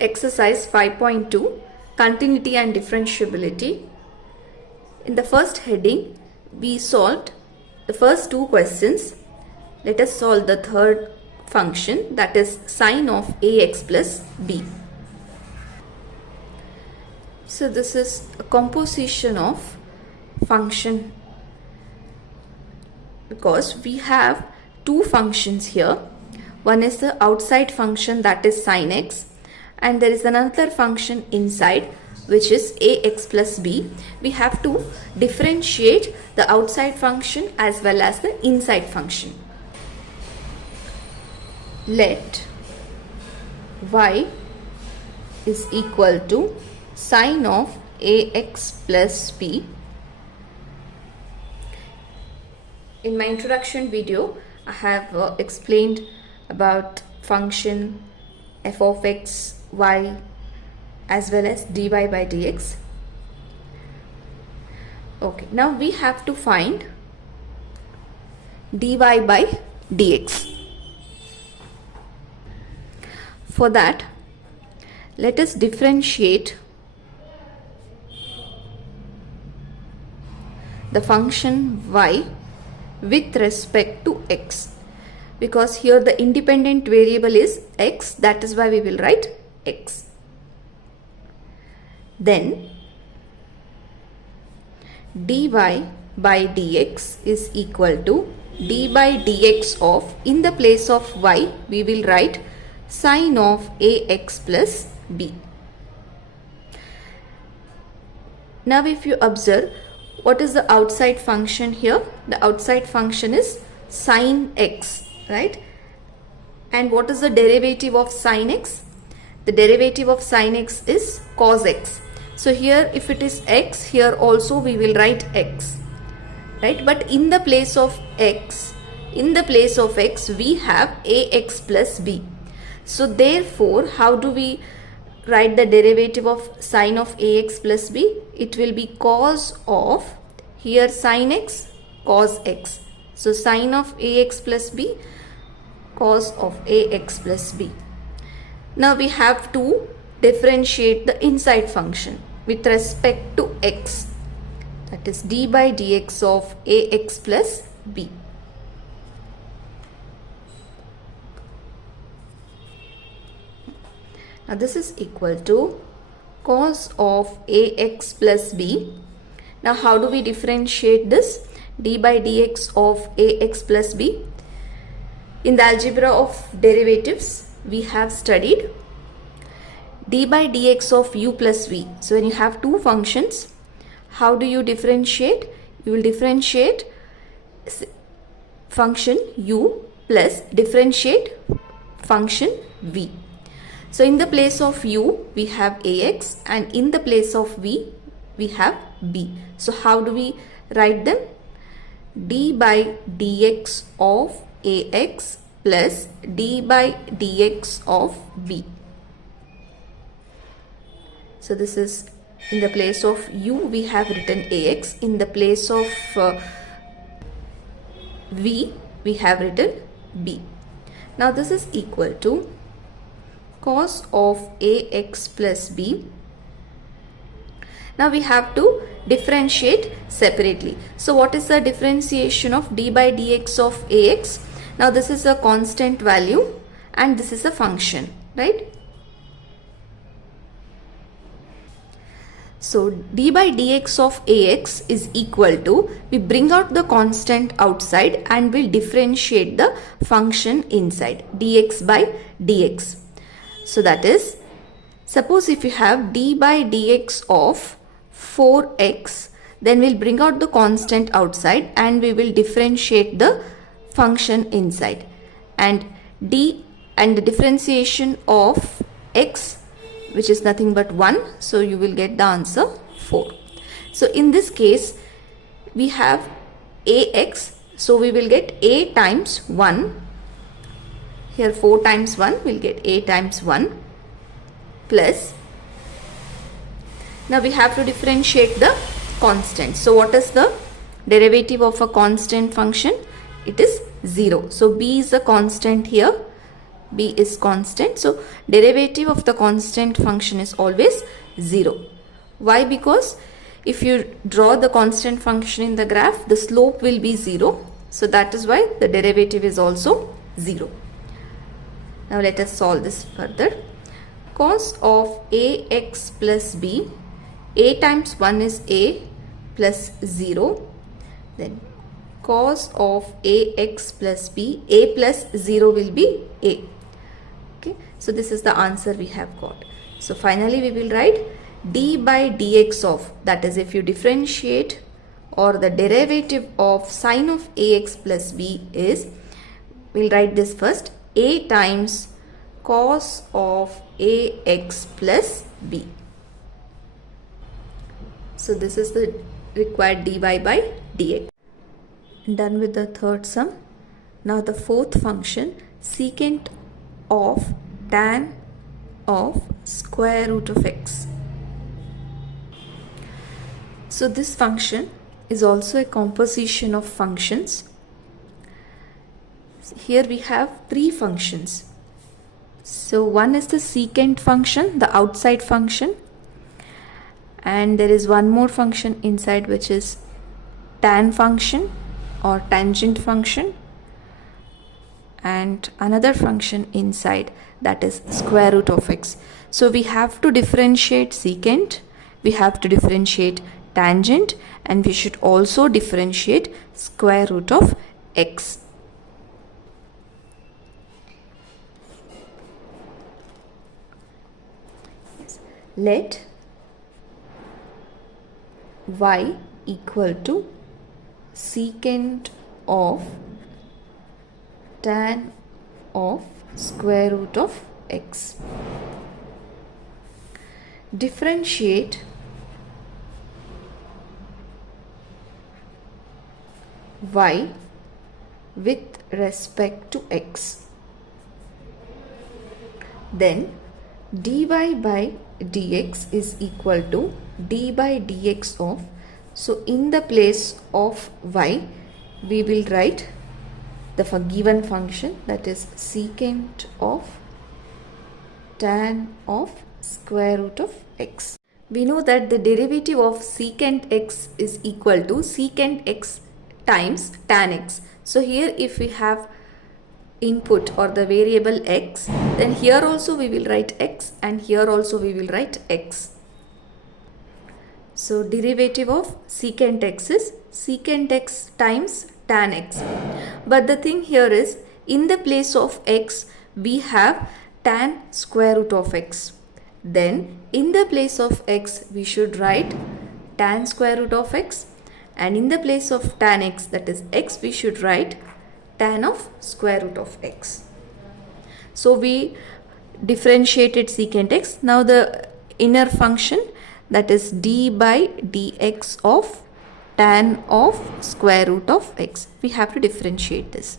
Exercise 5.2 Continuity and Differentiability. In the first heading, we solved the first two questions. Let us solve the third function, that is sine of ax plus b. So this is a composition of function because we have two functions here. One is the outside function, that is sine x, and there is another function inside which is ax plus b. We have to differentiate the outside function as well as the inside function. Let y is equal to sine of ax plus b. In my introduction video, I have explained about function f of x, y as well as dy by dx. Okay, now we have to find dy by dx. For that, let us differentiate the function y with respect to x, because here the independent variable is x, that is why we will write x. Then dy by dx is equal to d by dx of, in the place of y we will write sine of ax plus b. Now if you observe, what is the outside function here? The outside function is sine x, right? And what is the derivative of sine x? The derivative of sine x is cos x. So here if it is x, here also we will write x, right? But in the place of x, we have ax plus b. So therefore, how do we write the derivative of sine of ax plus b? It will be cos of, here sine x, cos x. So sine of ax plus b, cos of ax plus b. Now we have to differentiate the inside function with respect to x, that is d by dx of ax plus b. Now this is equal to cos of ax plus b. Now how do we differentiate this? D by dx of ax plus b. In the algebra of derivatives, we have studied d by dx of u plus v. So when you have two functions, how do you differentiate? You will differentiate function u plus differentiate function v. So in the place of u we have ax, and in the place of v we have b. So how do we write them? D by dx of ax plus d by dx of b. So this is, in the place of u we have written ax, in the place of v we have written b. Now this is equal to cos of ax plus b. Now we have to differentiate separately. So what is the differentiation of d by dx of ax? Now this is a constant value and this is a function, right? So d by dx of ax is equal to, we bring out the constant outside and we'll differentiate the function inside, dx by dx. So that is, suppose if you have d by dx of 4x, then we'll bring out the constant outside and we will differentiate the function inside. And d and the differentiation of x, which is nothing but 1, so you will get the answer 4. So in this case, we have ax, so we will get a times 1. Here 4 times 1 will get a times 1 plus, now we have to differentiate the constant. So what is the derivative of a constant function? It is 0. So b is a constant here b is constant. So derivative of the constant function is always 0. Why? Because if you draw the constant function in the graph, the slope will be 0. So that is why the derivative is also 0. Now let us solve this further. Cos of ax plus b, a times 1 is a plus 0. Then cos of ax plus b, a plus 0 will be a. Okay, so this is the answer we have got. So finally we will write d by dx of, that is if you differentiate or the derivative of sine of ax plus b is, we'll write this first, a times cos of ax plus b. So this is the required dy by dx. Done with the third sum. Now the fourth function, secant of tan of square root of x. So this function is also a composition of functions. Here we have three functions. So one is the secant function, the outside function, and there is one more function inside which is tan function or tangent function, and another function inside, that is square root of x. So we have to differentiate secant, we have to differentiate tangent, and we should also differentiate square root of x. Let y equal to secant of tan of square root of x. Differentiate y with respect to x. Then dy by dx is equal to d by dx of, so in the place of y we will write the given function, that is secant of tan of square root of x. We know that the derivative of secant x is equal to secant x times tan x. So here if we have input or the variable x, then here also we will write x and here also we will write x. So derivative of secant x is secant x times tan x. But the thing here is, in the place of x we have tan square root of x. Then in the place of x we should write tan square root of x, and in the place of tan x, that is x, we should write tan of square root of x. So we differentiated secant x. Now the inner function, that is d by dx of tan of square root of x. We have to differentiate this.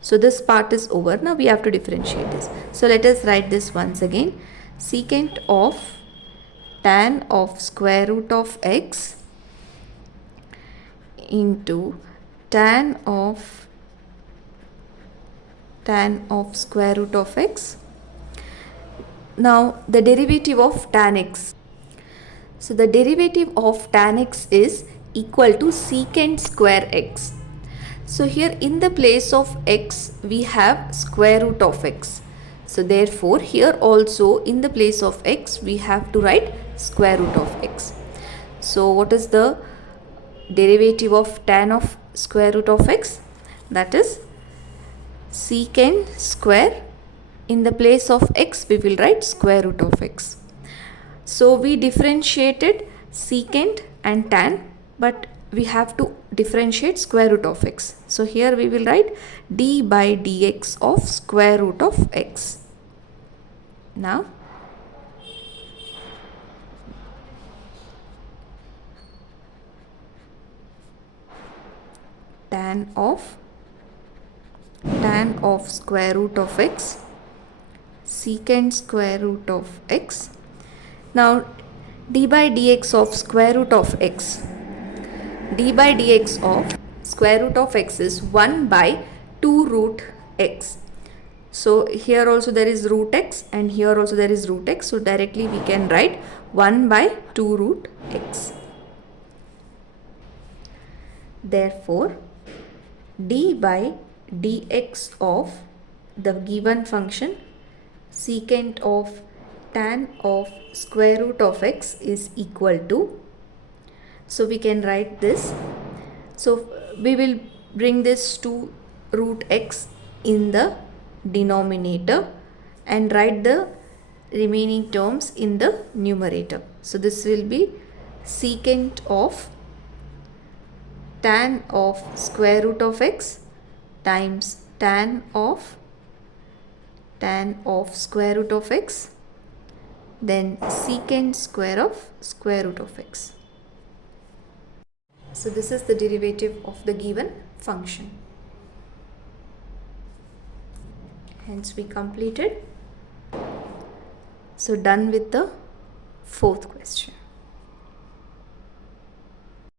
So this part is over. Now we have to differentiate this. So let us write this once again. Secant of tan of square root of x into tan of square root of x. Now the derivative of tan x. So the derivative of tan x is equal to secant square x. So here in the place of x we have square root of x. So therefore here also in the place of x we have to write square root of x. So what is the derivative of tan of square root of x? That is secant square, in the place of x we will write square root of x. So we differentiated secant and tan, but we have to differentiate square root of x. So here we will write d by dx of square root of x. Now tan of square root of x, secant square root of x. Now d by dx of square root of x. D by dx of square root of x is 1 by 2 root x. So here also there is root x and here also there is root x. So directly we can write 1 by 2 root x. Therefore, d by dx of the given function secant of tan of square root of x is equal to, so we can write this. So we will bring this to root x in the denominator and write the remaining terms in the numerator. So this will be secant of tan of square root of x times tan of square root of x, then secant square root of x. So this is the derivative of the given function. Hence we completed. So done with the fourth question.